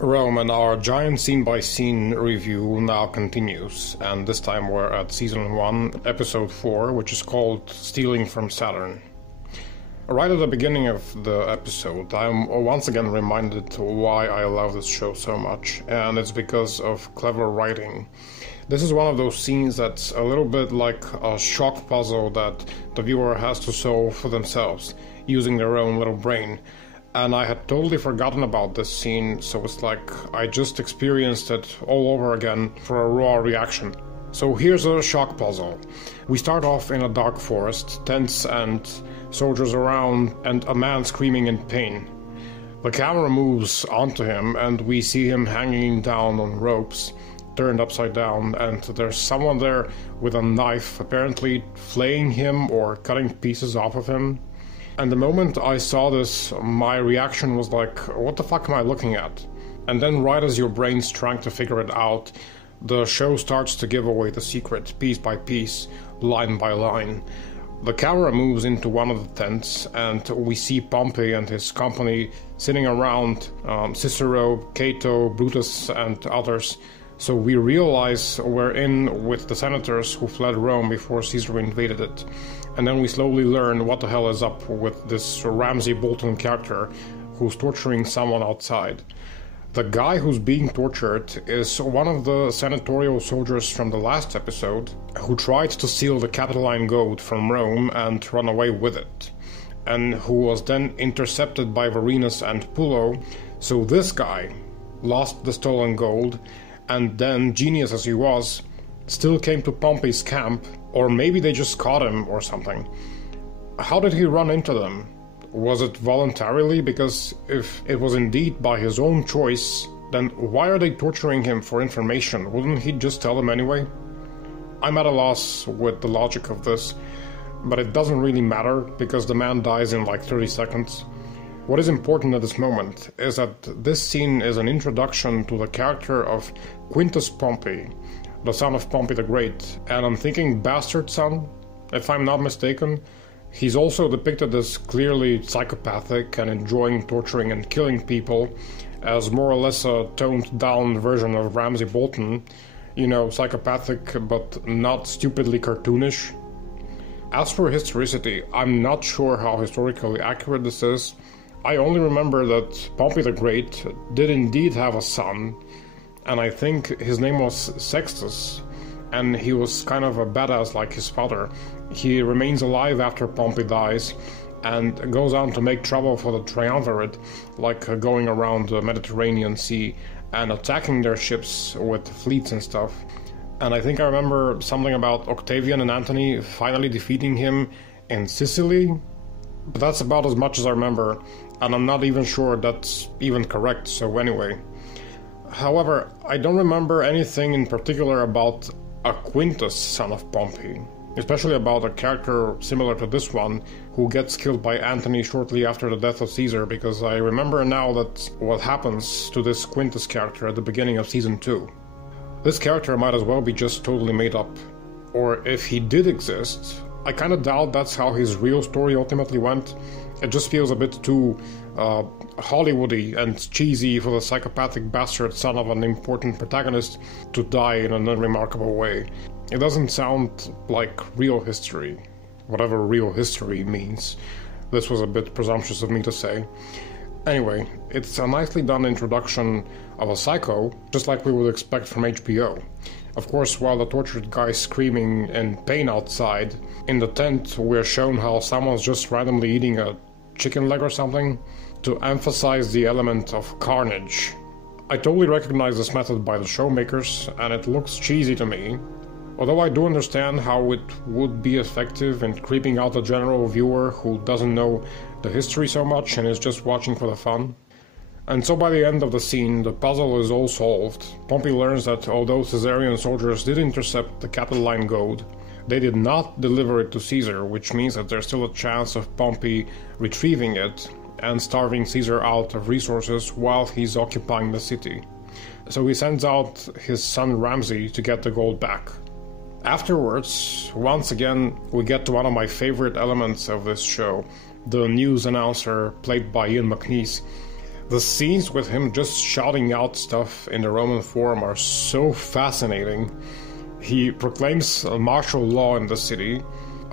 Rome, and our giant scene-by-scene review now continues, and this time we're at Season 1, Episode 4, which is called Stealing from Saturn. Right at the beginning of the episode, I'm once again reminded why I love this show so much, and it's because of clever writing. This is one of those scenes that's a little bit like a shock puzzle that the viewer has to solve for themselves, using their own little brain. And I had totally forgotten about this scene, so it's like I just experienced it all over again for a raw reaction. So here's a shock puzzle. We start off in a dark forest, tents and soldiers around, and a man screaming in pain. The camera moves onto him, and we see him hanging down on ropes, turned upside down, and there's someone there with a knife, apparently flaying him or cutting pieces off of him. And the moment I saw this, my reaction was like, what the fuck am I looking at? And then right as your brain's trying to figure it out, the show starts to give away the secret, piece by piece, line by line. The camera moves into one of the tents, and we see Pompey and his company sitting around, Cicero, Cato, Brutus, and others. So we realize we're in with the senators who fled Rome before Caesar invaded it. And then we slowly learn what the hell is up with this Ramsay Bolton character who's torturing someone outside. The guy who's being tortured is one of the senatorial soldiers from the last episode who tried to steal the Capitoline gold from Rome and run away with it, and who was then intercepted by Varenus and Pullo. So this guy lost the stolen gold, and then, genius as he was, still came to Pompey's camp, or maybe they just caught him or something. How did he run into them? Was it voluntarily? Because if it was indeed by his own choice, then why are they torturing him for information? Wouldn't he just tell them anyway? I'm at a loss with the logic of this, but it doesn't really matter because the man dies in like 30 seconds. What is important at this moment is that this scene is an introduction to the character of Quintus Pompey, the son of Pompey the Great, and I'm thinking bastard son, if I'm not mistaken. He's also depicted as clearly psychopathic and enjoying torturing and killing people, as more or less a toned down version of Ramsay Bolton, psychopathic but not stupidly cartoonish. As for historicity, I'm not sure how historically accurate this is. I only remember that Pompey the Great did indeed have a son, and I think his name was Sextus, and he was kind of a badass like his father. He remains alive after Pompey dies, and goes on to make trouble for the Triumvirate, like going around the Mediterranean Sea and attacking their ships with fleets and stuff. And I think I remember something about Octavian and Antony finally defeating him in Sicily, but that's about as much as I remember, and I'm not even sure that's even correct, so anyway. However, I don't remember anything in particular about a Quintus, son of Pompey, especially about a character similar to this one who gets killed by Antony shortly after the death of Caesar, because I remember now that what happens to this Quintus character at the beginning of Season 2. This character might as well be just totally made up, or if he did exist, I kind of doubt that's how his real story ultimately went. It just feels a bit too Hollywoody and cheesy for the psychopathic bastard son of an important protagonist to die in an unremarkable way. It doesn't sound like real history, whatever real history means. This was a bit presumptuous of me to say. Anyway, it's a nicely done introduction of a psycho, just like we would expect from HBO. Of course, while the tortured guy's screaming in pain outside, in the tent we're shown how someone's just randomly eating a chicken leg or something, to emphasize the element of carnage. I totally recognize this method by the showmakers, and it looks cheesy to me, although I do understand how it would be effective in creeping out the general viewer who doesn't know the history so much and is just watching for the fun. And so by the end of the scene, the puzzle is all solved. Pompey learns that although Caesarian soldiers did intercept the Capitoline gold, they did not deliver it to Caesar, which means that there's still a chance of Pompey retrieving it and starving Caesar out of resources while he's occupying the city. So he sends out his son Ramsay to get the gold back. Afterwards, once again, we get to one of my favorite elements of this show, the news announcer played by Ian McNeice. The scenes with him just shouting out stuff in the Roman Forum are so fascinating. He proclaims martial law in the city.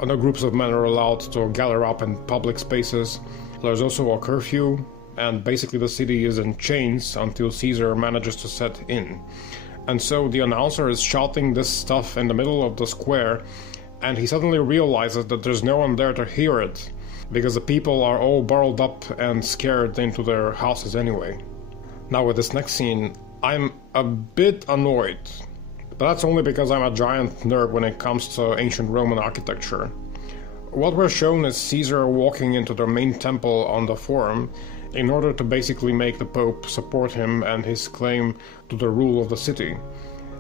No groups of men are allowed to gather up in public spaces. There's also a curfew, and basically the city is in chains until Caesar manages to set in. And so the announcer is shouting this stuff in the middle of the square, and he suddenly realizes that there's no one there to hear it, because the people are all burrowed up and scared into their houses anyway. Now with this next scene, I'm a bit annoyed, but that's only because I'm a giant nerd when it comes to ancient Roman architecture. What we're shown is Caesar walking into the main temple on the Forum in order to basically make the Pope support him and his claim to the rule of the city.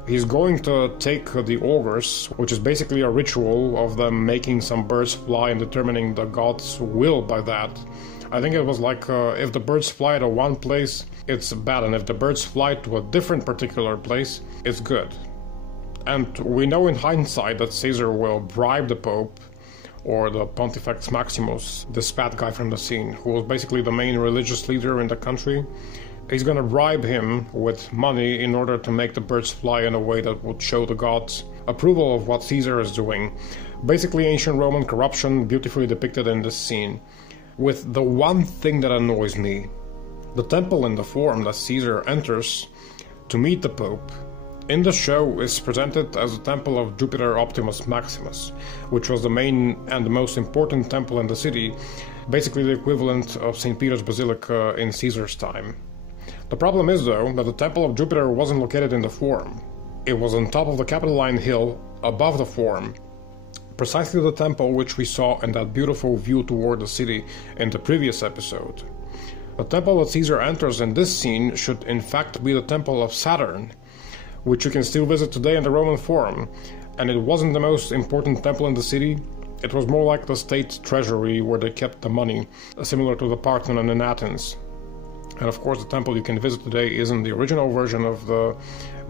He's going to take the augurs, which is basically a ritual of them making some birds fly and determining the god's will by that. I think it was like, if the birds fly to one place, it's bad, and if the birds fly to a different particular place, it's good. And we know in hindsight that Caesar will bribe the Pope, or the Pontifex Maximus, this fat guy from the scene, who was basically the main religious leader in the country. He's gonna bribe him with money in order to make the birds fly in a way that would show the gods approval of what Caesar is doing. Basically ancient Roman corruption beautifully depicted in this scene. With the one thing that annoys me, the temple in the Forum that Caesar enters to meet the Pope in the show is presented as a temple of Jupiter Optimus Maximus, which was the main and the most important temple in the city, basically the equivalent of St. Peter's Basilica in Caesar's time. The problem is, though, that the Temple of Jupiter wasn't located in the Forum. It was on top of the Capitoline Hill above the Forum, precisely the temple which we saw in that beautiful view toward the city in the previous episode. The temple that Caesar enters in this scene should in fact be the temple of Saturn, which you can still visit today in the Roman Forum, and it wasn't the most important temple in the city. It was more like the state treasury where they kept the money, similar to the Parthenon in Athens. And of course the temple you can visit today isn't the original version of the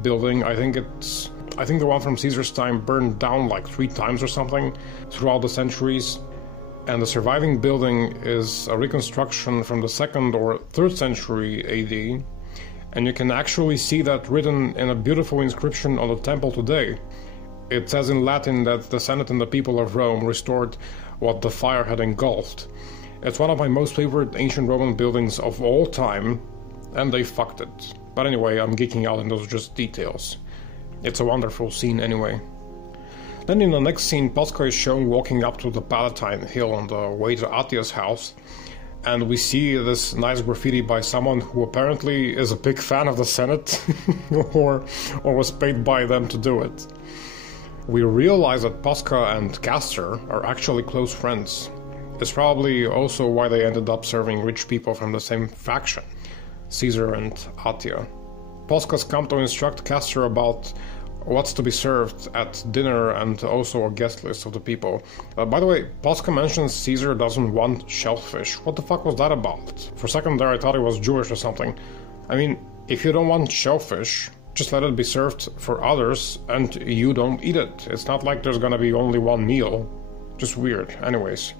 building. I think the one from Caesar's time burned down like 3 times or something throughout the centuries. And the surviving building is a reconstruction from the 2nd or 3rd century AD. And you can actually see that written in a beautiful inscription on the temple today. It says in Latin that the Senate and the people of Rome restored what the fire had engulfed. It's one of my most favorite ancient Roman buildings of all time, and they fucked it. But anyway, I'm geeking out and those are just details. It's a wonderful scene anyway. Then in the next scene, Posca is shown walking up to the Palatine Hill on the way to Attia's house, and we see this nice graffiti by someone who apparently is a big fan of the Senate, or was paid by them to do it. We realize that Posca and Castor are actually close friends. It's probably also why they ended up serving rich people from the same faction, Caesar and Attia. Posca's come to instruct Castor about what's to be served at dinner and also a guest list of the people. By the way, Posca mentions Caesar doesn't want shellfish. What the fuck was that about? For a second there I thought he was Jewish or something. I mean, if you don't want shellfish, just let it be served for others and you don't eat it. It's not like there's gonna be only one meal. Just weird. Anyways.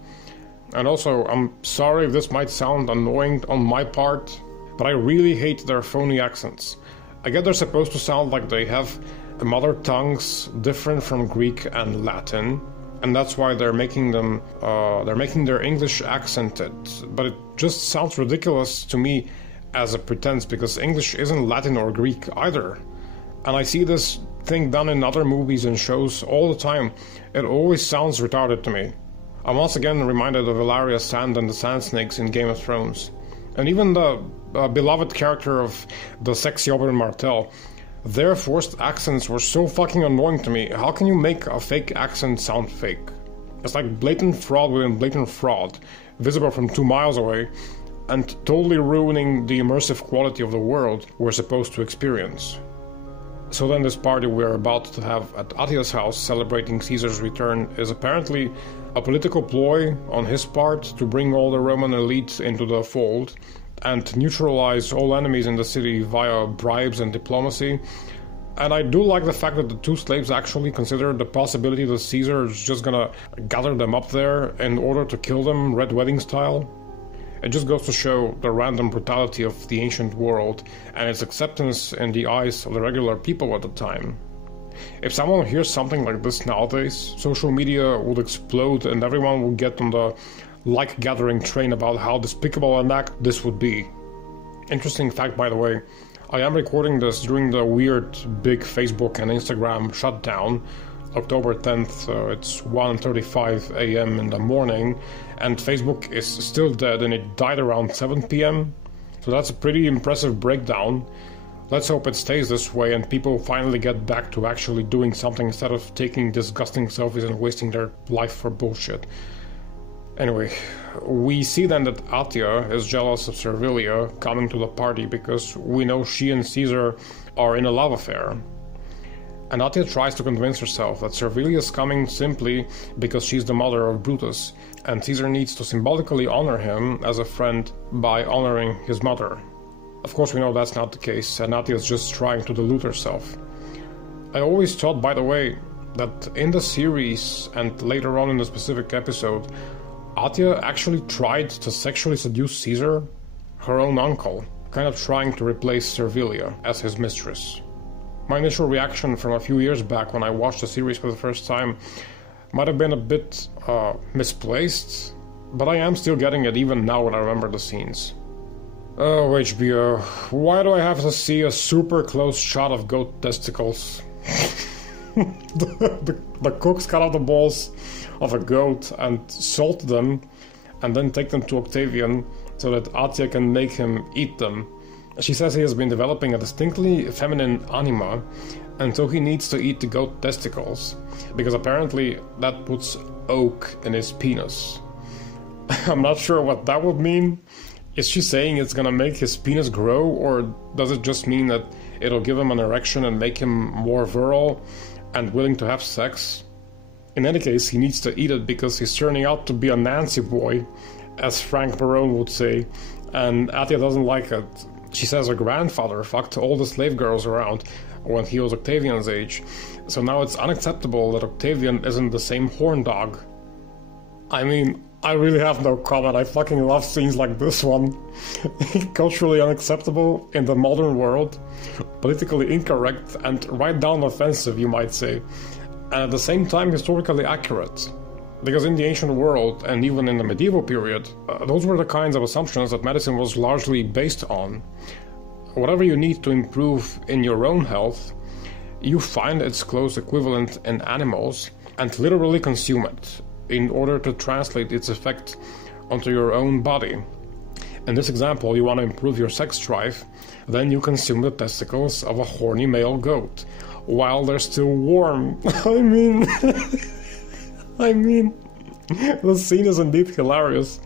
And also, I'm sorry if this might sound annoying on my part, but I really hate their phony accents. I get they're supposed to sound like they have mother tongues different from Greek and Latin, and that's why they're making their English accented, but it just sounds ridiculous to me as a pretense, because English isn't Latin or Greek either. And I see this thing done in other movies and shows all the time. It always sounds retarded to me. I'm once again reminded of Ilaria Sand and the Sand Snakes in Game of Thrones. And even the beloved character of the sexy Oberyn Martell, their forced accents were so fucking annoying to me. How can you make a fake accent sound fake? It's like blatant fraud within blatant fraud, visible from 2 miles away, and totally ruining the immersive quality of the world we're supposed to experience. So then this party we're about to have at Attia's house celebrating Caesar's return is apparently a political ploy on his part to bring all the Roman elite into the fold and neutralize all enemies in the city via bribes and diplomacy. And I do like the fact that the 2 slaves actually consider the possibility that Caesar is just gonna gather them up there in order to kill them Red Wedding style. It just goes to show the random brutality of the ancient world and its acceptance in the eyes of the regular people at the time. If someone hears something like this nowadays, social media would explode and everyone would get on the like-gathering train about how despicable an act this would be. Interesting fact, by the way, I am recording this during the weird big Facebook and Instagram shutdown, October 10th, it's 1:35 a.m. in the morning, and Facebook is still dead and it died around 7 p.m. So that's a pretty impressive breakdown. Let's hope it stays this way and people finally get back to actually doing something instead of taking disgusting selfies and wasting their life for bullshit. Anyway, we see then that Attia is jealous of Servilia coming to the party because we know she and Caesar are in a love affair. And Attia tries to convince herself that Servilia is coming simply because she's the mother of Brutus, and Caesar needs to symbolically honor him as a friend by honoring his mother. Of course we know that's not the case, and Attia is just trying to delude herself. I always thought, by the way, that in the series and later on in the specific episode, Attia actually tried to sexually seduce Caesar, her own uncle, kind of trying to replace Servilia as his mistress. My initial reaction from a few years back when I watched the series for the first time might have been a bit misplaced, but I am still getting it even now when I remember the scenes. Oh, HBO, why do I have to see a super close shot of goat testicles? the cooks cut off the balls of a goat and salt them and then take them to Octavian so that Attia can make him eat them. She says he has been developing a distinctly feminine anima and so he needs to eat the goat testicles because apparently that puts oak in his penis. I'm not sure what that would mean. Is she saying it's gonna make his penis grow, or does it just mean that it'll give him an erection and make him more virile and willing to have sex? In any case, he needs to eat it because he's turning out to be a Nancy boy, as Frank Barone would say, and Attia doesn't like it. She says her grandfather fucked all the slave girls around when he was Octavian's age, so now it's unacceptable that Octavian isn't the same horn dog. I mean, I really have no comment. I fucking love scenes like this one. Culturally unacceptable in the modern world, politically incorrect and right down offensive, you might say, and at the same time historically accurate. Because in the ancient world, and even in the medieval period, those were the kinds of assumptions that medicine was largely based on. Whatever you need to improve in your own health, you find its close equivalent in animals and literally consume it, in order to translate its effect onto your own body. In this example, you want to improve your sex drive, then you consume the testicles of a horny male goat, while they're still warm. I mean, the scene is indeed hilarious.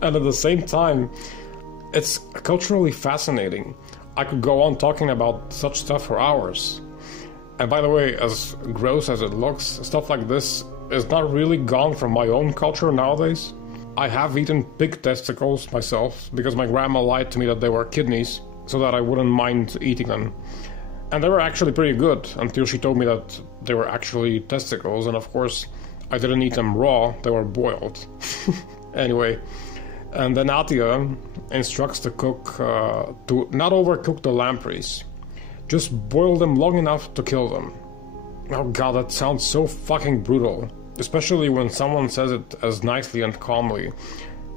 And at the same time, it's culturally fascinating. I could go on talking about such stuff for hours. And by the way, as gross as it looks, stuff like this is not really gone from my own culture nowadays. I have eaten pig testicles myself, because my grandma lied to me that they were kidneys, so that I wouldn't mind eating them. And they were actually pretty good, until she told me that they were actually testicles, and of course, I didn't eat them raw, they were boiled. Anyway, and then Attia instructs the cook to not overcook the lampreys. Just boil them long enough to kill them. Oh god, that sounds so fucking brutal. Especially when someone says it as nicely and calmly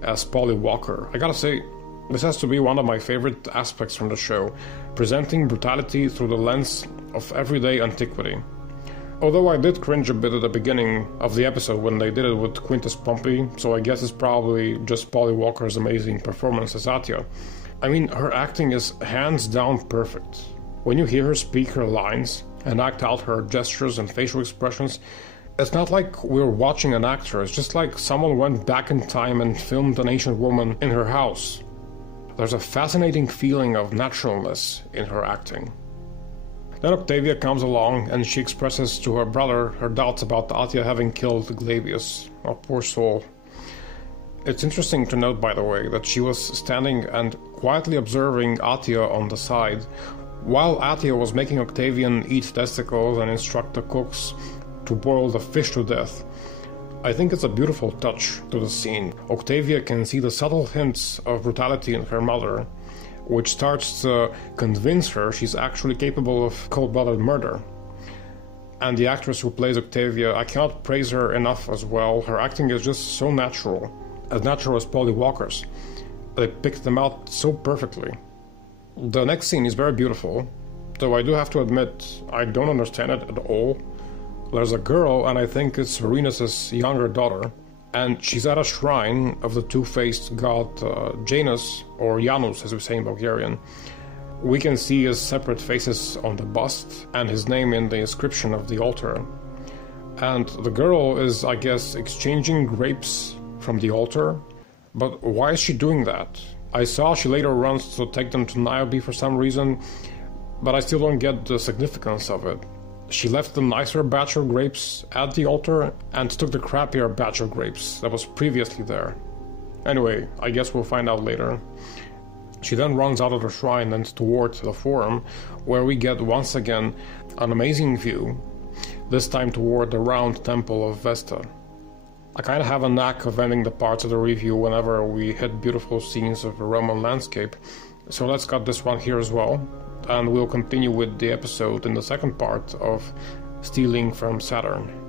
as Polly Walker. I gotta say, this has to be one of my favorite aspects from the show, presenting brutality through the lens of everyday antiquity. Although I did cringe a bit at the beginning of the episode when they did it with Quintus Pompey, so I guess it's probably just Polly Walker's amazing performance as Attia. I mean, her acting is hands down perfect. When you hear her speak her lines and act out her gestures and facial expressions, it's not like we're watching an actor, it's just like someone went back in time and filmed an ancient woman in her house. There's a fascinating feeling of naturalness in her acting. Then Octavia comes along and she expresses to her brother her doubts about Attia having killed Glavius. Oh, poor soul. It's interesting to note, by the way, that she was standing and quietly observing Attia on the side, while Attia was making Octavian eat testicles and instruct the cooks to boil the fish to death. I think it's a beautiful touch to the scene. Octavia can see the subtle hints of brutality in her mother, which starts to convince her she's actually capable of cold-blooded murder. And the actress who plays Octavia, I cannot praise her enough as well. Her acting is just so natural as Polly Walker's. They picked them out so perfectly. The next scene is very beautiful, though I do have to admit I don't understand it at all. There's a girl, and I think it's Serenus' younger daughter, and she's at a shrine of the two-faced god Janus, or Janus as we say in Bulgarian. We can see his separate faces on the bust, and his name in the inscription of the altar. And the girl is, I guess, exchanging grapes from the altar. But why is she doing that? I saw she later runs to take them to Niobe for some reason, but I still don't get the significance of it. She left the nicer batch of grapes at the altar and took the crappier batch of grapes that was previously there. Anyway, I guess we'll find out later. She then runs out of the shrine and towards the forum, where we get once again an amazing view, this time toward the round temple of Vesta. I kind of have a knack of ending the parts of the review whenever we hit beautiful scenes of the Roman landscape, so let's cut this one here as well, and we'll continue with the episode in the second part of Stealing from Saturn.